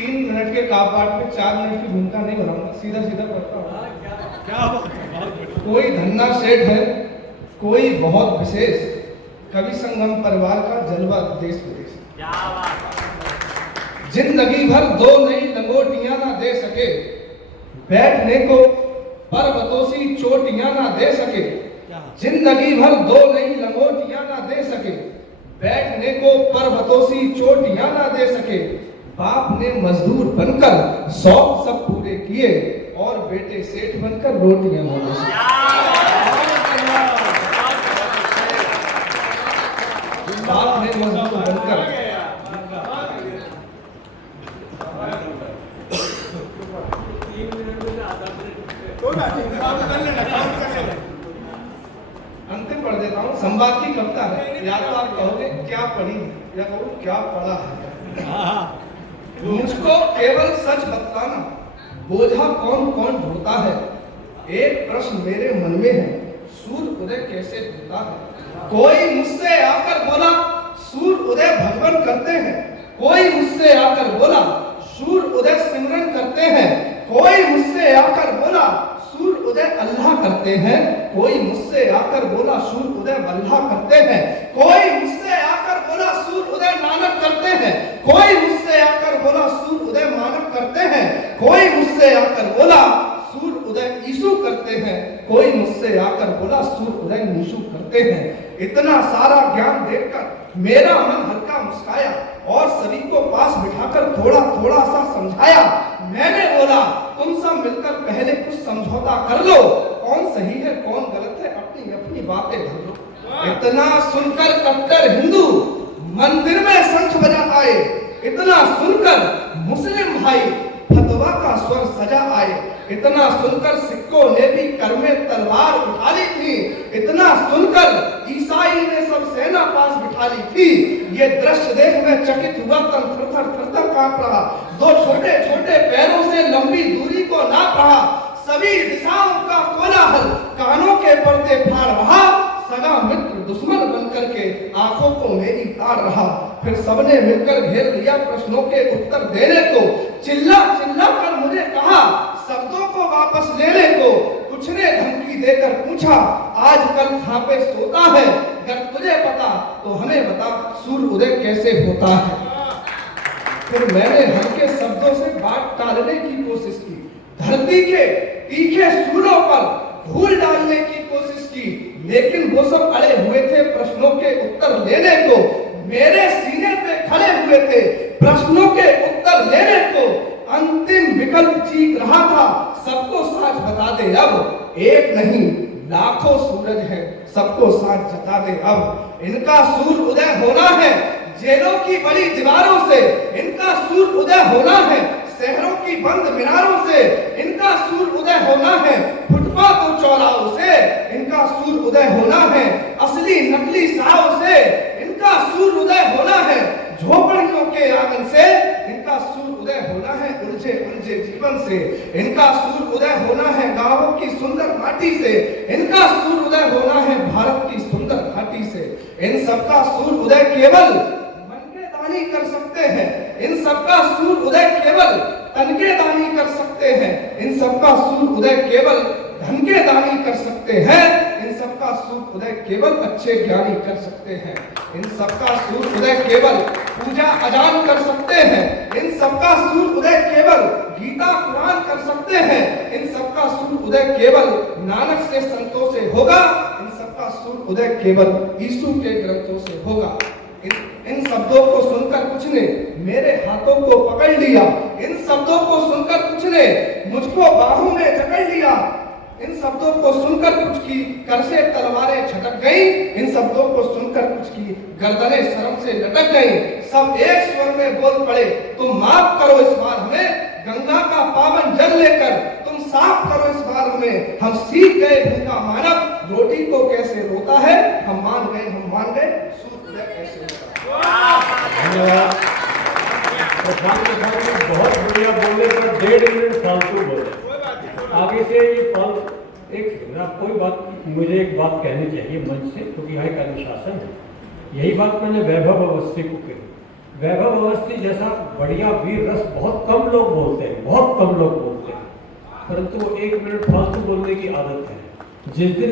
3 minute के कापाट में 4 minute की भूमिका नहीं बनाऊंगा, सीधा सीधा पढ़ता हूँ। क्या कोई धन्ना सेठ है, कोई बहुत विशेष, कवि संगम परिवार का जलवा देश विदेश। जिंदगी भर 2 नई लंगोटियां ना दे सके, बैठने को पर्वतों सी चोटियां ना दे सके। जिंदगी भर 2 नई लंगोटियां ना दे सके, बैठने को पर्वतों सी चोटियां ना दे सके। बाप ने मजदूर बनकर शौक सब पूरे किए, और बेटे सेठ बनकर रोटियां ना दे सके। बाप ने मजदूर बनकर अंतिम पढ़ देता हूँ। संवाद की कविता है, या तो आप कहोगे क्या पढ़ी या कहो क्या पढ़ा है। मुझको केवल सच बतलाना, बोझा कौन कौन ढोता है। एक प्रश्न मेरे मन में है, सूर्य उदय कैसे होता है। कोई मुझसे आकर बोला सूर्य उदय भगवान करते हैं। कोई मुझसे आकर बोला सूर्य उदय सिमरन करते हैं। कोई मुझसे आकर बोला सूर्य उदय अल्लाह करते हैं। कोई मुझसे आकर बोला सूर्य उदय अल्लाह करते हैं। कोई मुझसे आकर बोला सूर्य उदय नानक करते हैं। कोई मुझसे आकर बोला सूर्य उदय मानव करते हैं। कोई मुझसे आकर बोला सूर्य उदय यीशु करते हैं। कोई मुझसे आकर बोला सूर्य उदय यीशु करते हैं। इतना सारा ज्ञान देखकर मेरा मन हल्का मुस्काया, और सभी को पास बिठाकर थोड़ा थोड़ा सा समझाया। मैंने बोला तुम सब मिलकर पहले कुछ समझौता कर लो, कौन सही है कौन गलत है, अपनी अपनी बातें धर लो। इतना सुनकर कट्टर हिंदू मंदिर में शंख बजा आए। इतना सुनकर मुस्लिम भाई फतवा का स्वर सजा आए। इतना सुनकर सिक्कों ने भी कर में तलवार उठा ली थी। इतना सुनकर ईसाई ने सब सेना पास बिठा ली थी। ये दृश्य देख मैं चकित हुआ, तन थर थर कांप रहा। 2 छोटे छोटे पैरों से लंबी दूरी को नाप रहा। सभी दिशाओं का कोलाहल कानों के पर्दे फाड़ रहा। सगा मित्र दुश्मन बनकर के आंखों को मेरी ताड़ रहा। फिर सबने मिलकर घेर लिया प्रश्नों के उत्तर देने को। चिल्ला चिल्ला कर मुझे कहा शब्दों को वापस लेने को। कुछ ने धमकी देकर पूछा आजकल कहां पे सोता है। अगर तुझे पता तो हमें बता सूर्य उदय कैसे होता है। फिर मैंने हल्के शब्दों से बात टालने की कोशिश की। धरती के तीखे सूरों पर धूल डालने की कोशिश की, लेकिन वो सब अड़े हुए थे प्रश्नों के उत्तर लेने को। मेरे सीने पे खड़े हुए थे प्रश्नों के उत्तर लेने को। अंतिम विकल्प चीख रहा था सबको साच बता दे अब। एक नहीं लाखों सूरज है, सबको साच जता दे अब। इनका सूर्य उदय होना है जेलों की बड़ी दीवारों से। इनका सूर्य उदय होना है शहरों की बंद मीनारों से। इनका सूर्य उदय होना है फुटपाथ और चौराहों से। इनका सूर्य उदय होना है असली नकली साहों से। इनका सूर्य उदय होना है झोपड़ियों के आंगन से। इनका सूर्य उदय होना है उलझे उलझे जीवन से। इनका सूर्य उदय होना है गांवों की सुंदर माटी से। इनका सूर्य उदय होना है भारत की सुंदर घाटी से। इन सबका सूर्य उदय केवल दानी कर सकते हैं। इन सबका सूर्य उदय केवल तन के दानी कर सकते हैं। इन सबका सूर्य उदय केवल धन के दानी कर सकते हैं। इन सबका सूर्य उदय केवल अच्छे ज्ञानी कर सकते हैं। इन सबका सूर्य उदय केवल पूजा अजान कर सकते हैं। इन सबका सूर्य उदय केवल गीता कुरान कर सकते हैं। इन सबका सूर्य उदय केवल नानक से संतों से होगा। इन सबका सूर्य उदय केवल यीशु के ग्रंथों से होगा। इन शब्दों को सुनकर कुछ ने मेरे हाथों को पकड़ लिया। इन शब्दों को सुनकर कुछ ने मुझको बाहों में जकड़ लिया। इन शब्दों को सुनकर कुछ की कर से तलवारें छटक गई। इन शब्दों को सुनकर कुछ की गर्दनें शर्म से लटक गई। सब एक स्वर में बोल पड़े तुम माफ करो इस बार हमें। गंगा का पावन जल लेकर तुम साफ करो इस बार हमें। हम सीख गए भूखा मानव रोटी को कैसे रोता है। हम मान गए सूर्य कैसे होता है। बहुत बढ़िया बोलने पर 1.5 मिनट फालतू बोले। आगे से ये फल एक कोई बात मुझे एक बात कहनी चाहिए मंच से, क्योंकि यहाँ एक अनुशासन है। यही बात मैंने वैभव अवस्थी को कही। वैभव अवस्थी जैसा बढ़िया वीर रस बहुत कम लोग बोलते हैं, बहुत कम लोग बोलते हैं, परंतु 1 मिनट फालतू बोलने की आदत है। जिस दिन